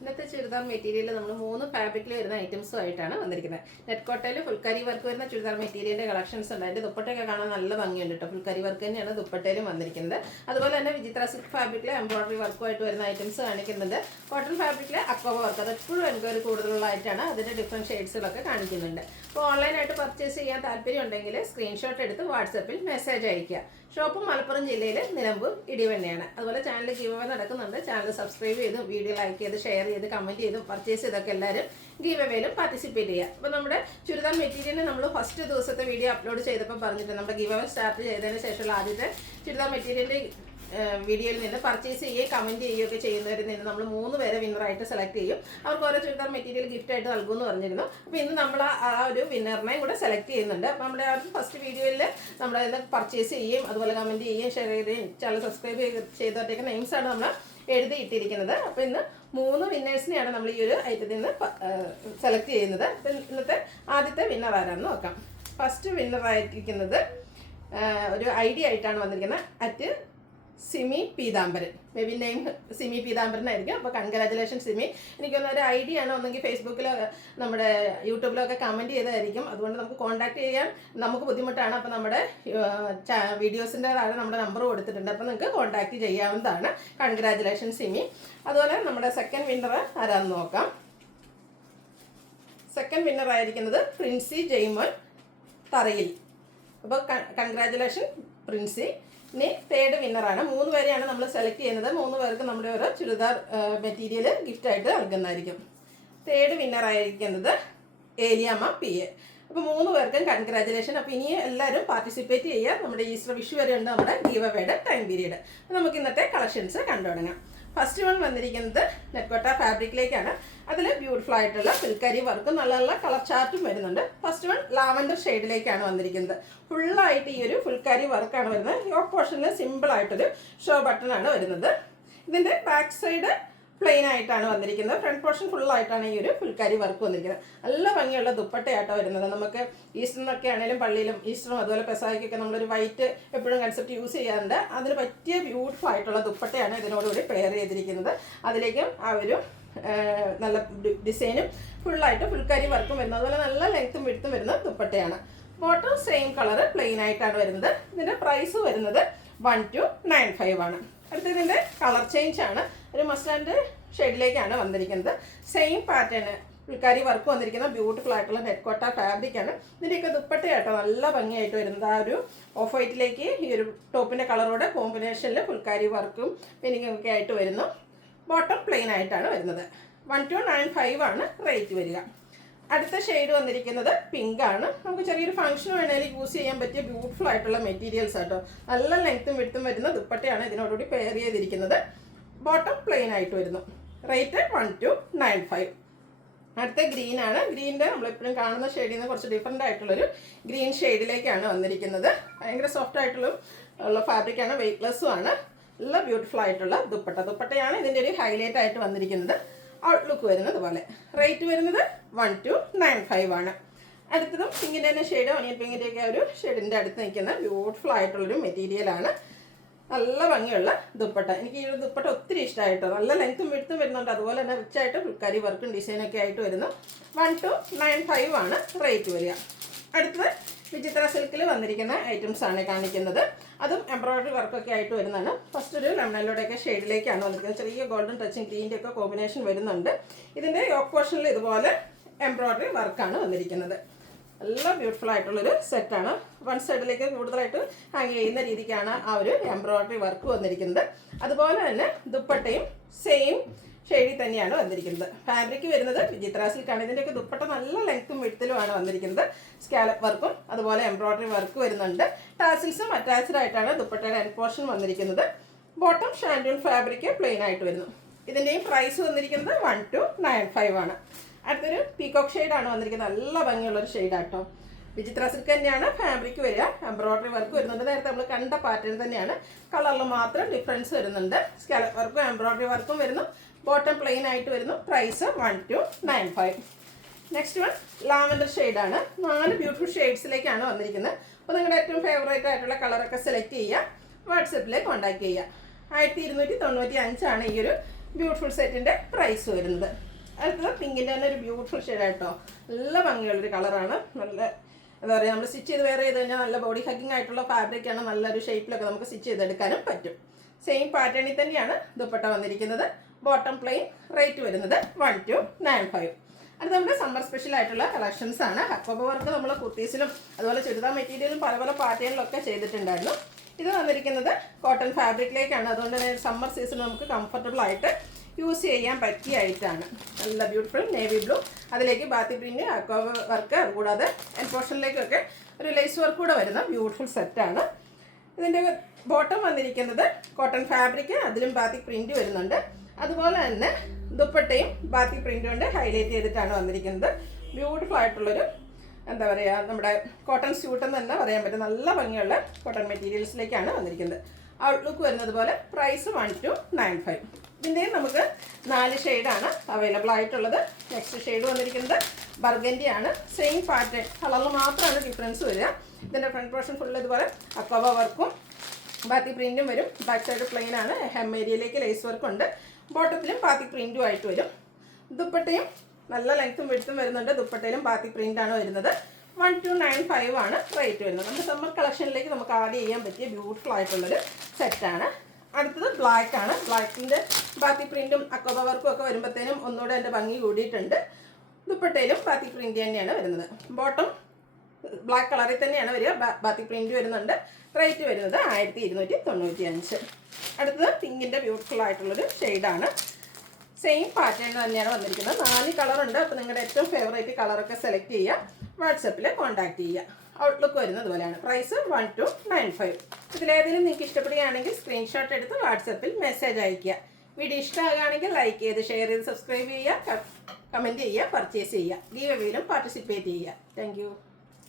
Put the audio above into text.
ഇന്നത്തെ ചുരിദാർ മെറ്റീരിയൽ നമ്മൾ 3 ഫാബ്രിക്കിൽ വരുന്ന ഐറ്റംസും ആയിട്ടാണ് വന്നിരിക്കുന്നത്. നെറ്റ് കോട്ടയിൽ ഫുൾക്കാരി വർക്ക് വരുന്ന ചുരിദാർ മെറ്റീരിയലിൻ്റെ കളക്ഷൻസ് ഉണ്ട്. അതിൻ്റെ ദുപ്പട്ടയൊക്കെ കാണാൻ നല്ല ഭംഗിയുണ്ട് കേട്ടോ. ഫുൾക്കാരി വർക്ക് തന്നെയാണ് ദുപ്പട്ടയിലും വന്നിരിക്കുന്നത്. അതുപോലെ തന്നെ വിചിത്ര സിൽക്ക് ഫാബ്രിക്കിലെ എംബ്രോയിഡറി വർക്കുമായിട്ട് വരുന്ന ഐറ്റംസ് കാണിക്കുന്നുണ്ട്. കോട്ടൺ ഫാബ്രിക്കിലെ അക്വബ വർക്ക് അത് എപ്പോഴും എൻക്വയറി കൂടുതലുള്ളതായിട്ടാണ്. അതിൻ്റെ ഡിഫറെൻറ്റ് ഷെയ്ഡ്സുകളൊക്കെ കാണിക്കുന്നുണ്ട്. അപ്പോൾ ഓൺലൈനായിട്ട് പർച്ചേസ് ചെയ്യാൻ താല്പര്യം ഉണ്ടെങ്കിൽ സ്ക്രീൻഷോട്ട് എടുത്ത് വാട്സപ്പിൽ മെസ്സേജ് അയയ്ക്കുക. ഷോപ്പ് മലപ്പുറം ജില്ലയിൽ നിലമ്പൂർ ഇടിവണ്ണയാണ്. അതുപോലെ ചാനൽ ഗീവ് അവേ നടക്കുന്നുണ്ട്. ചാനൽ സബ്സ്ക്രൈബ് ചെയ്തും വീഡിയോ ലൈക്ക് ചെയ്ത് ഷെയർ ചെയ്ത് കമൻറ്റ് ചെയ്തും പർച്ചേസ് ചെയ്തൊക്കെ എല്ലാവരും ഗീവ് അവേയിലും പാർട്ടിസിപ്പേറ്റ് ചെയ്യുക. അപ്പോൾ നമ്മുടെ ചുരിദാർ മെറ്റീരിയൽ നമ്മൾ ഫസ്റ്റ് ദിവസത്തെ വീഡിയോ അപ്ലോഡ് ചെയ്തപ്പോൾ പറഞ്ഞിട്ട് നമ്മുടെ ഗീവ് അവേ സ്റ്റാർട്ട് ചെയ്തതിന് ശേഷമുള്ള ആദ്യത്തെ ചുരിദാർ മെറ്റീരിയലിൻ്റെ വീഡിയോയിൽ നിന്ന് പർച്ചേസ് ചെയ്യുകയും കമൻറ്റ് ചെയ്യുകയൊക്കെ ചെയ്യുന്നവരിൽ നിന്ന് നമ്മൾ 3 പേരെ വിന്നറായിട്ട് സെലക്ട് ചെയ്യും. അവർക്ക് ഓരോ ചുരിദാർ മെറ്റീരിയൽ ഗിഫ്റ്റായിട്ട് നൽകുമെന്ന് പറഞ്ഞിരുന്നു. അപ്പോൾ ഇന്ന് നമ്മൾ ആ ഒരു വിന്നറിനെയും കൂടെ സെലക്ട് ചെയ്യുന്നുണ്ട്. അപ്പോൾ നമ്മുടെ ആ ഫസ്റ്റ് വീഡിയോയിൽ നമ്മളത് പർച്ചേസ് ചെയ്യുകയും അതുപോലെ കമൻറ്റ് ചെയ്യുകയും ഷെയർ ചെയ്യുകയും ചാനൽ സബ്സ്ക്രൈബ് ചെയ്തോട്ടേക്ക് നെയിംസാണ് നമ്മൾ എഴുതിയിട്ടിരിക്കുന്നത്. അപ്പോൾ ഇന്ന് 3 വിന്നേഴ്സിനെയാണ് നമ്മൾ ഈ ഒരു ഐറ്റത്തിൽ നിന്ന് സെലക്ട് ചെയ്യുന്നത്. അപ്പോൾ ഇന്നത്തെ ആദ്യത്തെ വിന്നർ ആരാണെന്ന് നോക്കാം. ഫസ്റ്റ് വിന്നറായിരിക്കുന്നത് ഒരു ഐഡിയ ആയിട്ടാണ് വന്നിരിക്കുന്നത് Simi Peethambaran. May be name Simi പീതാംബരനായിരിക്കും. അപ്പോൾ കൺഗ്രാജുലേഷൻ സിമി. എനിക്കൊന്ന് ഒരു ഐഡിയ ആണ്, ഒന്നെങ്കിൽ ഫേസ്ബുക്കിലോ നമ്മുടെ യൂട്യൂബിലോ ഒക്കെ കമൻറ്റ് ചെയ്തതായിരിക്കും. അതുകൊണ്ട് നമുക്ക് കോൺടാക്ട് ചെയ്യാൻ നമുക്ക് ബുദ്ധിമുട്ടാണ്. അപ്പോൾ നമ്മുടെ വീഡിയോസിൻ്റെ താഴെ നമ്മുടെ നമ്പർ കൊടുത്തിട്ടുണ്ട്. അപ്പോൾ നിങ്ങൾക്ക് കോൺടാക്ട് ചെയ്യാവുന്നതാണ്. കൺഗ്രാജുലേഷൻ സിമി. അതുപോലെ നമ്മുടെ സെക്കൻഡ് വിന്നർ ആരാന്ന് നോക്കാം. സെക്കൻഡ് വിന്നർ ആയിരിക്കുന്നത് പ്രിൻസി ജെയ്മോൻ തറയിൽ. അപ്പോൾ കൺഗ്രാജുലേഷൻ പ്രിൻസി. ഇനി തേർഡ് വിന്നറാണ്. 3 പേരെയാണ് നമ്മൾ സെലക്ട് ചെയ്യുന്നത്. 3 പേർക്ക് നമ്മുടെ ഓരോ ചുരിദാർ മെറ്റീരിയൽ ഗിഫ്റ്റായിട്ട് നൽകുന്നതായിരിക്കും. തേർഡ് വിന്നറായിരിക്കുന്നത് ഏലിയാമ്മ പി എ. അപ്പോൾ 3 പേർക്കും കൺഗ്രാജുലേഷൻ. അപ്പോൾ ഇനി എല്ലാവരും പാർട്ടിസിപ്പേറ്റ് ചെയ്യുക. നമ്മുടെ ഈസ്റ്റർ വിഷു വരെ ഉണ്ട് നമ്മുടെ ഗീവ് അവേയുടെ ടൈം പീരീഡ്. അപ്പോൾ നമുക്ക് ഇന്നത്തെ കളക്ഷൻസ് കണ്ടു തുടങ്ങാം. ഫസ്റ്റ് വൺ വന്നിരിക്കുന്നത് നെറ്റ്കോട്ട ഫാബ്രിക്കിലേക്കാണ്. അതിൽ ബ്യൂട്ടിഫുൾ ആയിട്ടുള്ള ഫുൾക്കാരി വർക്കും നല്ല നല്ല കളർ ചാർട്ടും വരുന്നുണ്ട്. ഫസ്റ്റ് വൺ ലാവൻഡർ ഷെയ്ഡിലേക്കാണ് വന്നിരിക്കുന്നത്. ഫുള്ളായിട്ട് ഈ ഒരു ഫുൾക്കാരി വർക്കാണ് വരുന്നത്. യോക്ക് പോർഷനിൽ സിമ്പിളായിട്ടൊരു ഷോ ബട്ടണാണ് വരുന്നത്. ഇതിൻ്റെ ബാക്ക് സൈഡ് പ്ലെയിൻ ആയിട്ടാണ് വന്നിരിക്കുന്നത്. ഫ്രണ്ട് പോർഷൻ ഫുള്ളായിട്ടാണ് ഈ ഒരു ഫുൾക്കാരി വർക്ക് വന്നിരിക്കുന്നത്. നല്ല ഭംഗിയുള്ള ദുപ്പട്ടയാട്ടോ വരുന്നത്. നമുക്ക് ഈസ്റ്ററിനൊക്കെ ആണെങ്കിലും പള്ളിയിലും ഈസ്റ്ററും അതുപോലെ പെസായ്ക്കൊക്കെ നമ്മളൊരു വൈറ്റ് എപ്പോഴും കൺസെപ്റ്റ് യൂസ് ചെയ്യാറുണ്ട്. അതിന് പറ്റിയ ബ്യൂട്ടിഫുൾ ആയിട്ടുള്ള ദുപ്പട്ടയാണ് ഇതിനോടുകൂടി പെയർ ചെയ്തിരിക്കുന്നത്. അതിലേക്കും ആ ഒരു നല്ല ഡിസൈനും ഫുള്ളായിട്ട് ഫുൾക്കാരി വർക്കും വരുന്നത്. അതുപോലെ നല്ല ലെങ്ത്തും വിഡ്ത്തും വരുന്ന ദുപ്പട്ടയാണ്. ബോട്ടം സെയിം കളർ പ്ലെയിൻ ആയിട്ടാണ് വരുന്നത്. ഇതിൻ്റെ പ്രൈസ് വരുന്നത് 1295 ആണ്. അടുത്ത ഇതിൻ്റെ കളർ ചേഞ്ച് ആണ്. ഒരു മസ്റ്റാൻഡ് ഷെയ്ഡിലേക്കാണ് വന്നിരിക്കുന്നത്. സെയിം പാറ്റേൺ ഫുൾക്കാരി വർക്ക് വന്നിരിക്കുന്ന ബ്യൂട്ടിഫുൾ ആയിട്ടുള്ള നെറ്റ്കോട്ട ഫാബ്രിക്കാണ്. ഇതിൻ്റെയൊക്കെ ദുപ്പട്ടയാട്ടോ നല്ല ഭംഗിയായിട്ട് വരുന്നത്. ആ ഒരു ഓഫ് വൈറ്റിലേക്ക് ഈ ഒരു ടോപ്പിൻ്റെ കളറോടെ കോമ്പിനേഷനിൽ ഫുൾക്കാരി വർക്കും പിന്നിങ്ങൊക്കെ ആയിട്ട് വരുന്നു. ബോട്ടം പ്ലെയിൻ ആയിട്ടാണ് വരുന്നത്. 1295 ആണ് റേറ്റ് വരിക. അടുത്ത ഷെയ്ഡ് വന്നിരിക്കുന്നത് പിങ്ക് ആണ്. നമുക്ക് ചെറിയൊരു ഫംഗ്ഷൻ വേണമെങ്കിൽ യൂസ് ചെയ്യാൻ പറ്റിയ ബ്യൂട്ടിഫുൾ ആയിട്ടുള്ള മെറ്റീരിയൽസ് ആട്ടോ. നല്ല ലെങ്ത്തും വിഡ്ത്തും വരുന്ന ദുപ്പട്ടയാണ് ഇതിനോടുകൂടി പെയർ ചെയ്തിരിക്കുന്നത്. ബോട്ടം പ്ലെയിൻ ആയിട്ട് വരുന്നു. റേറ്റ് 1295. അടുത്ത ഗ്രീൻ ആണ്. ഗ്രീനിൻ്റെ നമ്മളെപ്പോഴും കാണുന്ന ഷെയ്ഡിൽ നിന്ന് കുറച്ച് ഡിഫറെൻ്റ് ആയിട്ടുള്ളൊരു ഗ്രീൻ ഷെയ്ഡിലേക്കാണ് വന്നിരിക്കുന്നത്. ഭയങ്കര സോഫ്റ്റ് ആയിട്ടുള്ള ഫാബ്രിക്കാണ്, വെയ്റ്റ്ലെസ്സും ആണ്. നല്ല ബ്യൂട്ടിഫുൾ ആയിട്ടുള്ള ദുപ്പട്ടയാണ് ഇതിൻ്റെ ഒരു ഹൈലൈറ്റ് ആയിട്ട് വന്നിരിക്കുന്നത്. ഔട്ട്ലുക്ക് വരുന്നത് പോലെ. റേറ്റ് വരുന്നത് 1295 ആണ്. അടുത്തതും പിങ്കിൻ്റെ തന്നെ ഷെയ്ഡ്, ഒനിയൻ പിങ്കിൻ്റെയൊക്കെ ഒരു ഷെയ്ഡിൻ്റെ അടുത്ത് നിൽക്കുന്ന ബ്യൂട്ടിഫുൾ ആയിട്ടുള്ളൊരു മെറ്റീരിയലാണ്. നല്ല ഭംഗിയുള്ള ദുപ്പട്ട. എനിക്ക് ഈ ഒരു ദുപ്പട്ട ഒത്തിരി ഇഷ്ടമായിട്ടോ. നല്ല ലെങ്ത്തും വിഡ്ത്തും വരുന്നുണ്ട്. അതുപോലെ തന്നെ റിച്ചായിട്ട് ഫുൾക്കാരി വർക്കും ഡിസൈനൊക്കെ ആയിട്ട് വരുന്നു. 1295 ആണ് റേറ്റ് വരിക. അടുത്തത് വിചിത്ര സിൽക്കിൽ വന്നിരിക്കുന്ന ഐറ്റംസ് ആണ് കാണിക്കുന്നത്. അതും എംബ്രോയിഡറി വർക്കൊക്കെ ആയിട്ട് വരുന്നതാണ്. ഫസ്റ്റ് ഒരു ലെമണിലൂടെയൊക്കെ ഷെയ്ഡിലേക്കാണ് വന്നിരിക്കുന്നത്. ചെറിയ ഗോൾഡൻ ടച്ചും ഗ്രീൻ്റെ ഒക്കെ കോമ്പിനേഷൻ വരുന്നുണ്ട്. ഇതിൻ്റെ യോക്ക് പോർഷനിൽ ഇതുപോലെ എംബ്രോയിഡറി വർക്കാണ് വന്നിരിക്കുന്നത്. നല്ല ബ്യൂട്ടിഫുൾ ആയിട്ടുള്ളൊരു സെറ്റാണ്. വൺ സൈഡിലേക്ക് കൂടുതലായിട്ട് ഹാങ് ചെയ്യുന്ന രീതിക്കാണ് ആ ഒരു എംബ്രോയിഡറി വർക്ക് വന്നിരിക്കുന്നത്. അതുപോലെ തന്നെ ദുപ്പട്ടയും സെയിം ഷെയ്ഡിൽ തന്നെയാണ് വന്നിരിക്കുന്നത്. ഫാബ്രിക് വരുന്നത് വിചിത്ര സിൽക്കാണ്. ഇതിൻ്റെയൊക്കെ ദുപ്പട്ട നല്ല ലെങ്ത്തും വിഡ്ത്തിലുമാണ് വന്നിരിക്കുന്നത്. സ്കാലപ്പ് വർക്കും അതുപോലെ എംബ്രോയിഡറി വർക്ക് വരുന്നുണ്ട്. ടാസിൽസും അറ്റാച്ച്ഡ് ആയിട്ടാണ് ദുപ്പട്ടയുടെ എൻഡ് പോർഷൻ വന്നിരിക്കുന്നത്. ബോട്ടം ഷാൻഡൂൺ ഫാബ്രിക് പ്ലെയിൻ ആയിട്ട് വരുന്നു. ഇതിൻ്റെയും പ്രൈസ് വന്നിരിക്കുന്നത് 1295 ആണ്. അടുത്തൊരു പീകോക്ക് ഷെയ്ഡാണ് വന്നിരിക്കുന്നത്. നല്ല ഭംഗിയുള്ളൊരു ഷെയ്ഡാട്ടോ. വിചിത്ര സിൽക്ക് തന്നെയാണ് ഫാബ്രിക് വരിക. എംബ്രോയിഡറി വർക്ക് വരുന്നുണ്ട്. നേരത്തെ നമ്മൾ കണ്ട പാറ്റേൺ തന്നെയാണ്. കളറിൽ മാത്രം ഡിഫറൻസ് വരുന്നുണ്ട്. സ്കാലപ്പ് വർക്കും എംബ്രോയിഡറി വർക്കും വരുന്നു. ബോട്ടം പ്ലെയിൻ ആയിട്ട് വരുന്നു. പ്രൈസ് 1295. നെക്സ്റ്റ് വൺ ലാവൻഡർ ഷെയ്ഡാണ്. 4 ബ്യൂട്ടിഫുൾ ഷെയ്ഡ്സിലേക്കാണ് വന്നിരിക്കുന്നത്. അപ്പോൾ നിങ്ങളുടെ ഏറ്റവും ഫേവറേറ്റ് ആയിട്ടുള്ള കളറൊക്കെ സെലക്ട് ചെയ്യുക. വാട്സപ്പിൽ കോൺടാക്ട് ചെയ്യുക. 1295 ആണ് ഈ ഒരു ബ്യൂട്ടിഫുൾ സെറ്റിൻ്റെ പ്രൈസ് വരുന്നത്. അടുത്തത് പിങ്കിൻ്റെ തന്നെ ഒരു ബ്യൂട്ടിഫുൾ ഷെയ്ഡായിട്ടോ, നല്ല ഭംഗിയുള്ളൊരു കളറാണ്. നല്ല എന്താ പറയുക, നമ്മൾ സ്റ്റിച്ച് ചെയ്ത് വെയർ ചെയ്ത് കഴിഞ്ഞാൽ നല്ല ബോഡി ഹഗ്ഗിങ് ആയിട്ടുള്ള ഫാബ്രിക്കാണ്. നല്ലൊരു ഷേപ്പിലൊക്കെ നമുക്ക് സ്റ്റിച്ച് ചെയ്തെടുക്കാനും പറ്റും. സെയിം പാറ്റേണിൽ തന്നെയാണ് ദുപ്പട്ട വന്നിരിക്കുന്നത്. ബോട്ടം പ്ലെയിൻ, റേറ്റ് വരുന്നത് 1295. അത് നമ്മുടെ സമ്മർ സ്പെഷ്യൽ ആയിട്ടുള്ള കളക്ഷൻസ് ആണ്. ഹക്കോബ വർക്ക് നമ്മൾ കുർത്തീസിലും അതുപോലെ ചുരിദാർ മെറ്റീരിയലും പല പല പാറ്റേണിലൊക്കെ ചെയ്തിട്ടുണ്ടായിരുന്നു. ഇത് വന്നിരിക്കുന്നത് കോട്ടൺ ഫാബ്രിക്കിലേക്കാണ്. അതുകൊണ്ട് തന്നെ സമ്മർ സീസൺ നമുക്ക് കംഫർട്ടബിൾ ആയിട്ട് യൂസ് ചെയ്യാൻ പറ്റിയായിട്ടാണ്. നല്ല ബ്യൂട്ടിഫുൾ നേവി ബ്ലൂ, അതിലേക്ക് ബാത്തി പ്രിന്റ്, ഹക്കോബ വർക്ക്, അതുകൂടാതെ എൻ പോർഷനിലേക്കൊക്കെ ഒരു ലേസ് വർക്ക് കൂടെ വരുന്ന ബ്യൂട്ടിഫുൾ സെറ്റാണ്. ഇതിൻ്റെ ബോട്ടം വന്നിരിക്കുന്നത് കോട്ടൺ ഫാബ്രിക്, അതിലും ബാത്തിക് പ്രിന്റ് വരുന്നുണ്ട്. അതുപോലെ തന്നെ ദുപ്പട്ടയും ബാത്തിക് പ്രിന്റ് കൊണ്ട് ഹൈലൈറ്റ് ചെയ്തിട്ടാണ് വന്നിരിക്കുന്നത്. ബ്യൂട്ടിഫുൾ ആയിട്ടുള്ളൊരു എന്താ പറയുക, നമ്മുടെ കോട്ടൺ സ്യൂട്ട് എന്ന് തന്നെ പറയാൻ പറ്റും. നല്ല ഭംഗിയുള്ള കോട്ടൺ മെറ്റീരിയൽസിലേക്കാണ് വന്നിരിക്കുന്നത്. ഔട്ട്ലുക്ക് വരുന്നത് പോലെ. പ്രൈസ് 1295. ഇതിൻ്റെയും നമുക്ക് 4 ഷെയ്ഡാണ് അവൈലബിൾ ആയിട്ടുള്ളത്. നെക്സ്റ്റ് ഷെയ്ഡ് വന്നിരിക്കുന്നത് ബർഗൻഡി ആണ്. സെയിം പാറ്റേൺ, കളറിൽ മാത്രമാണ് ഡിഫറൻസ് വരിക. ഇതിൻ്റെ ഫ്രണ്ട് പോർഷൻ ഫുൾ ഇതുപോലെ അക്കോബ വർക്കും ബാത്തി പ്രിൻറ്റും വരും. ബാക്ക് സൈഡ് പ്ലെയിൻ ആണ്. ഹെം ഏരിയയിലേക്ക് ലേസ് വർക്ക് ഉണ്ട്. ബോട്ടത്തിലും ബാത്തി പ്രിൻറ്റും ആയിട്ട് വരും. ദുപ്പട്ടയും നല്ല ലെങ്ത്തും വിടുത്തും വരുന്നുണ്ട്. ദുപ്പട്ടയിലും ബാത്തി പ്രിൻ്റാണ് വരുന്നത്. 1295 ആണ് റേറ്റ് വരുന്നത്. നമ്മുടെ സമ്മർ കളക്ഷനിലേക്ക് നമുക്ക് ആഡ് ചെയ്യാൻ പറ്റിയ ബ്യൂട്ടിഫുൾ ആയിട്ടുള്ളൊരു സെറ്റാണ്. അടുത്തത് ബ്ലാക്ക് ആണ്. ബ്ലാക്കിൻ്റെ ബാത്തി പ്രിൻറ്റും അക്കോബ വർക്കും ഒക്കെ വരുമ്പോഴത്തേനും ഒന്നുകൂടെ എൻ്റെ ഭംഗി കൂടിയിട്ടുണ്ട്. ദുപ്പട്ടയിലും ബാത്തി പ്രിൻറ്റ് തന്നെയാണ് വരുന്നത്. ബോട്ടം ബ്ലാക്ക് കളറിൽ തന്നെയാണ് വരിക. ബാത്തി പ്രിൻറ്റ് വരുന്നുണ്ട്. റേറ്റ് വരുന്നത് 1295. അടുത്തത് പിങ്കിൻ്റെ ബ്യൂട്ടിഫുൾ ആയിട്ടുള്ളൊരു ഷെയ്ഡാണ്. സെയിം പാറ്റേൺ തന്നെയാണ് വന്നിരിക്കുന്നത്. 4 കളറുണ്ട്. അപ്പോൾ നിങ്ങളുടെ ഏറ്റവും ഫേവറേറ്റ് കളറൊക്കെ സെലക്ട് ചെയ്യുക. വാട്സപ്പിൽ കോൺടാക്ട് ചെയ്യുക. ഔട്ട്ലുക്ക് വരുന്നത് പോലെയാണ്. പ്രൈസ് 1295. ഇതിലേതെങ്കിലും നിങ്ങൾക്ക് ഇഷ്ടപ്പെടുകയാണെങ്കിൽ സ്ക്രീൻഷോട്ട് എടുത്ത് വാട്സപ്പിൽ മെസ്സേജ് അയയ്ക്കുക. വീഡിയോ ഇഷ്ടമാകുകയാണെങ്കിൽ ലൈക്ക് ചെയ്ത് ഷെയർ ചെയ്ത് സബ്സ്ക്രൈബ് ചെയ്യുക, കമൻറ്റ് ചെയ്യുക, പർച്ചേസ് ചെയ്യുക. ഗീവ് അവേയിലും പാർട്ടിസിപ്പേറ്റ് ചെയ്യുക. താങ്ക്